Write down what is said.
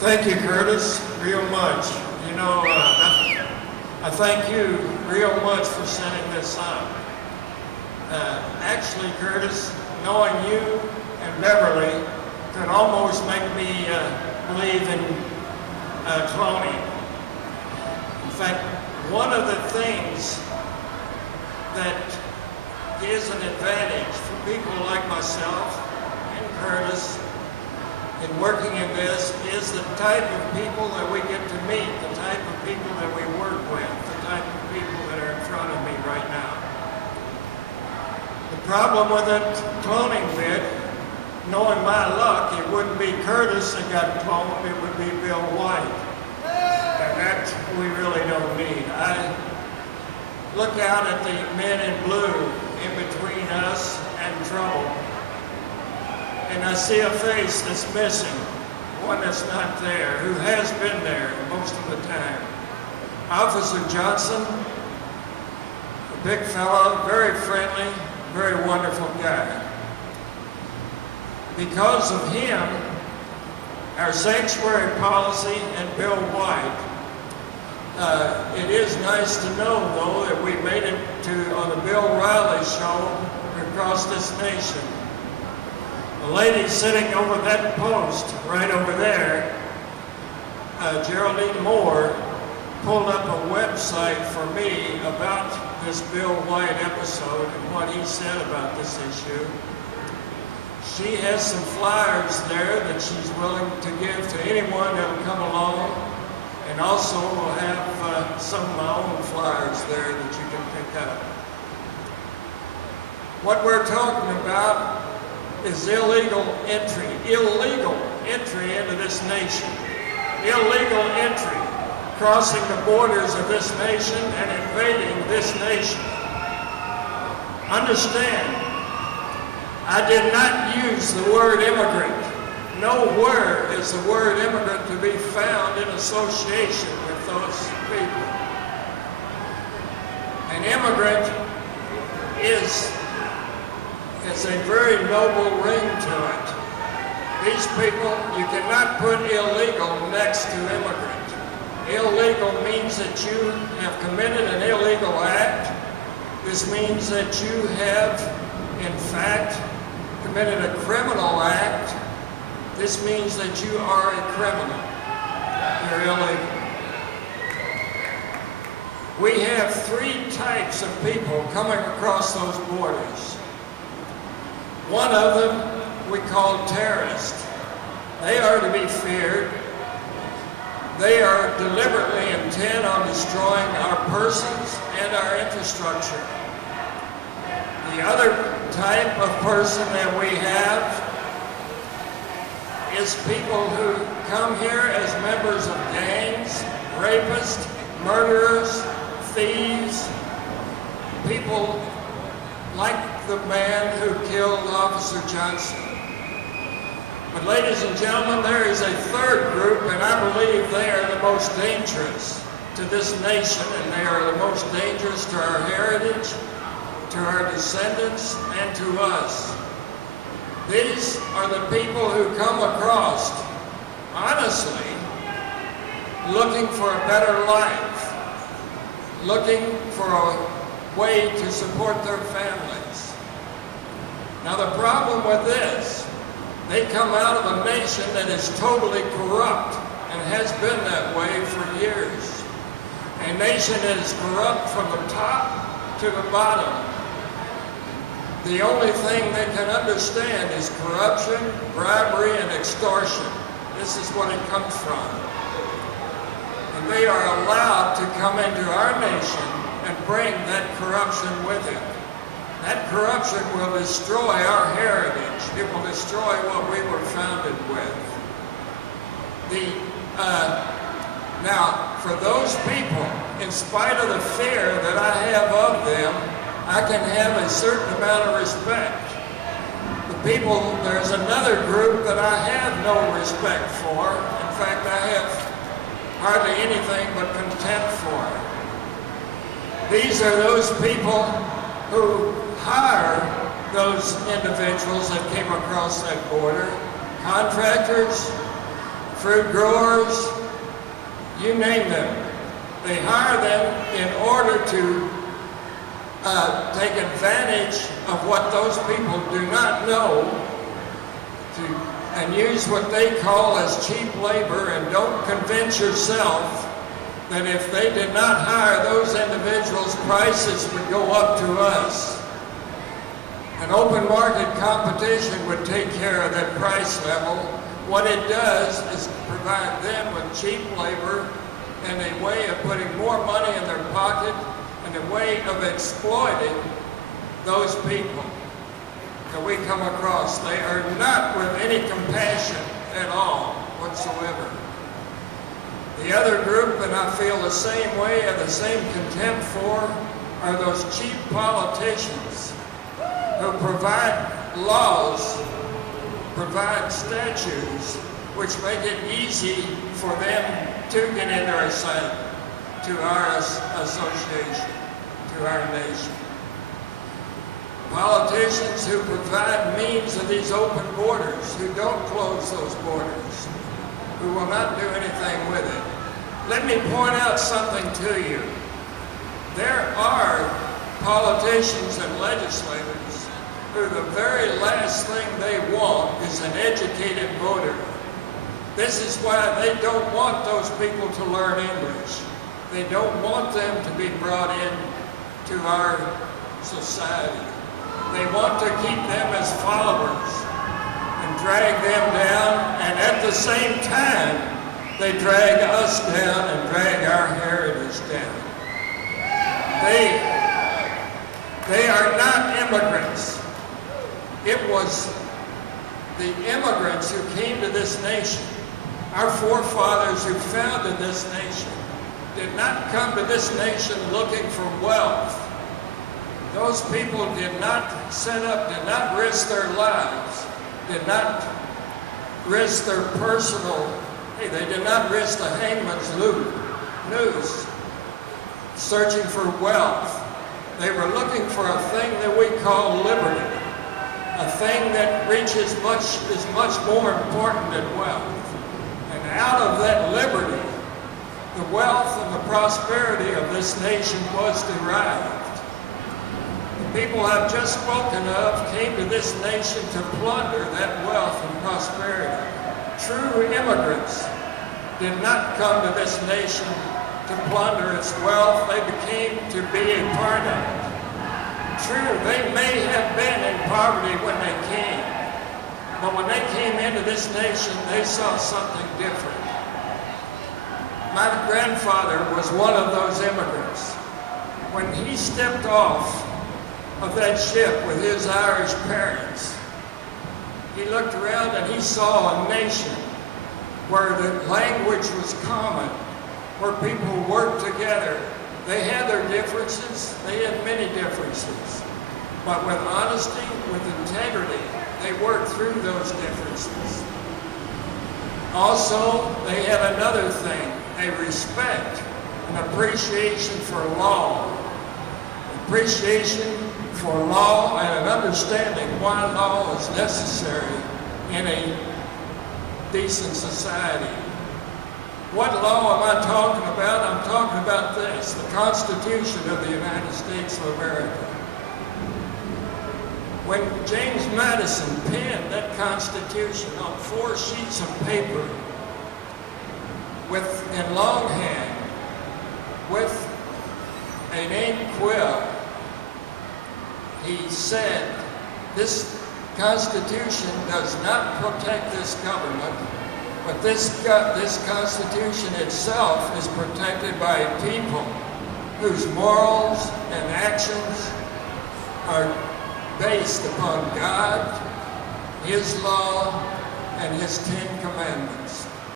Thank you, Curtis, real much. You know, I thank you real much for setting this up. Actually, Curtis, knowing you and Beverly could almost make me believe in cloning. In fact, one of the things that is an advantage for people like myself and Curtis in working in this is the type of people that we get to meet, the type of people that we work with, the type of people that are in front of me right now. The problem with it, cloning bit, knowing my luck, it wouldn't be Curtis that got cloned, it would be Bill White. And that we really don't need. I look out at the men in blue in between us and trouble, and I see a face that's missing, one that's not there, who has been there most of the time. Officer Johnson, a big fellow, very friendly, very wonderful guy. Because of him, our sanctuary policy and Bill White, it is nice to know, though, that we made it on the Bill Riley show across this nation. The lady sitting over that post, right over there, Geraldine Moore, pulled up a website for me about this Bill White episode and what he said about this issue. She has some flyers there that she's willing to give to anyone that will come along, and also we'll have some of my own flyers there that you can pick up. What we're talking about is illegal entry into this nation, illegal entry, crossing the borders of this nation and invading this nation. Understand, I did not use the word immigrant. Nowhere is the word immigrant to be found in association with those people. An immigrant is a very noble ring to it. These people, you cannot put illegal next to immigrant. Illegal means that you have committed an illegal act. This means that you have, in fact, committed a criminal act. This means that you are a criminal. You're illegal. We have three types of people coming across those borders. One of them we call terrorists. They are to be feared. They are deliberately intent on destroying our persons and our infrastructure. The other type of person that we have is people who come here as members of gangs, rapists, murderers, thieves, people like the man who killed Officer Johnson. But ladies and gentlemen, there is a third group, and I believe they are the most dangerous to this nation, and they are the most dangerous to our heritage, to our descendants, and to us. These are the people who come across, honestly, looking for a better life, looking for a way to support their families. Now the problem with this, they come out of a nation that is totally corrupt and has been that way for years. A nation that is corrupt from the top to the bottom. The only thing they can understand is corruption, bribery, and extortion. This is what it comes from. And they are allowed to come into our nation and bring that corruption with it. That corruption will destroy our heritage. It will destroy what we were founded with. Now, for those people, in spite of the fear that I have of them, I can have a certain amount of respect. The people, there's another group that I have no respect for. In fact, I have hardly anything but contempt for. These are those people who hire those individuals that came across that border, contractors, fruit growers, you name them. They hire them in order to take advantage of what those people do not know and use what they call as cheap labor, and don't convince yourself that if they did not hire those individuals, prices would go up to us. An open market competition would take care of that price level. What it does is provide them with cheap labor and a way of putting more money in their pocket and a way of exploiting those people that we come across. They are not with any compassion at all whatsoever. The other group, and I feel the same way, have the same contempt for, are those cheap politicians who provide laws, provide statutes, which make it easy for them to get into our side, to our association, to our nation. Politicians who provide means of these open borders, who don't close those borders, who will not do anything with it. Let me point out something to you. There are politicians and legislators who the very last thing they want is an educated voter. This is why they don't want those people to learn English. They don't want them to be brought in to our society. They want to keep them as followers and drag them down, and at the same time, they drag us down and drag our heritage down. They are not immigrants. It was the immigrants who came to this nation. Our forefathers who founded this nation did not come to this nation looking for wealth. Those people did not set up, did not risk their lives, did not risk their personal, they did not risk the hangman's noose, searching for wealth. They were looking for a thing that we call liberty, a thing that is much more important than wealth. And out of that liberty, the wealth and the prosperity of this nation was derived. The people I've just spoken of came to this nation to plunder that wealth and prosperity. True immigrants did not come to this nation to plunder its wealth. They became to be a part of it. True, they may have been in poverty when they came, but when they came into this nation, they saw something different. My grandfather was one of those immigrants. When he stepped off of that ship with his Irish parents, he looked around and he saw a nation where the language was common, where people worked together. They had their differences, they had many differences, but with honesty, with integrity, they worked through those differences. Also, they had another thing, a respect, an appreciation for law, appreciation for law and an understanding why law is necessary in a decent society. What law am I talking about? I'm talking about this, the Constitution of the United States of America. When James Madison penned that Constitution on 4 sheets of paper in longhand with an ink quill, he said, this Constitution does not protect this government, but this Constitution itself is protected by a people whose morals and actions are based upon God, His law, and His 10 Commandments.